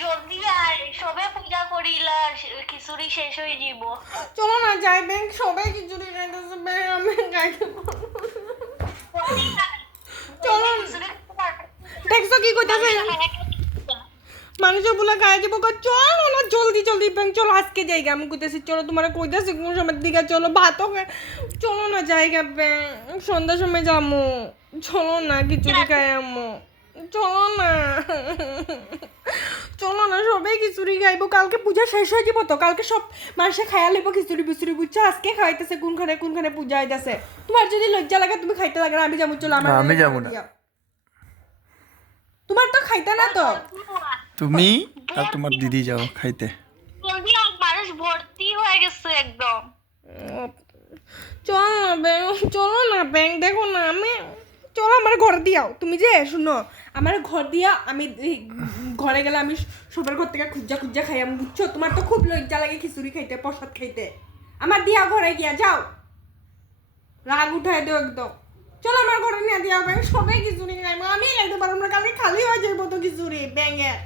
জলদি আয়, সবে পূজা করিলা, খিচুড়ি শেষ হয়ে যাব। চলো না যাই ব্যাং, সবাই খিচুড়ি খাইতেছে ব্যাং, আমি খাইতে পারবো না। চলো দেখছো কি কইতাছে মানুষের বলে খাই যাবো, চলো না জলদি জলদি ব্যাং, চলো আজকে জায়গা আমি কইতেছি, চলো তোমার কইতাছি কোন সময় দিকে চলো ভাতও চলো না জায়গা ব্যাং, সন্ধ্যার সময় যামু, চলো না খিচুড়ি খাই আম্মু, চলো না চলো না সবাই খিচুড়ি খাইবো, কালকে পূজা শেষ হয়ে যাবো তো, কালকে সব মানুষে খাইয়া লইব খিচুড়ি বিচুড়ি, বুঝছো? আজকে খাইতেছে কোনখানে কোনখানে পূজা হইতাছে, তোমার যদি লজ্জা লাগে তুমি খাইতে লাগে না, আমি যাবো, চলো আমার আমি যাবো না। তোমার তো খাইতে না তো, তুমি আর তোমার দিদি যাও খাইতে। জলদি আয়, মানুষ ভর্তি হয়ে গেছে একদম। চলো না ব্যাং, চলো না ব্যাং, দেখো না আমি, চলো আমার ঘর দিয়াও, তুমি যে শুনো আমার ঘর দিয়া, আমি ঘরে গেলে আমি সবার ঘর থেকে খুঁজা খুঁজা খাই আমি, বুঝছো? তোমার তো খুব লজ্জা লাগে খিচুড়ি খাইতে, প্রসাদ খাইতে, আমার দিয়া ঘরে গিয়া যাও, রাগ উঠাই দিও একদম, চলো আমার ঘরে নিয়ে দিয়াও ব্যাং, সবাই খিচুড়ি খাইবো, আমি খাইতে পারবো না, কালকে খালি হয়ে যাইবো তো খিচুড়ি ব্যাঙের।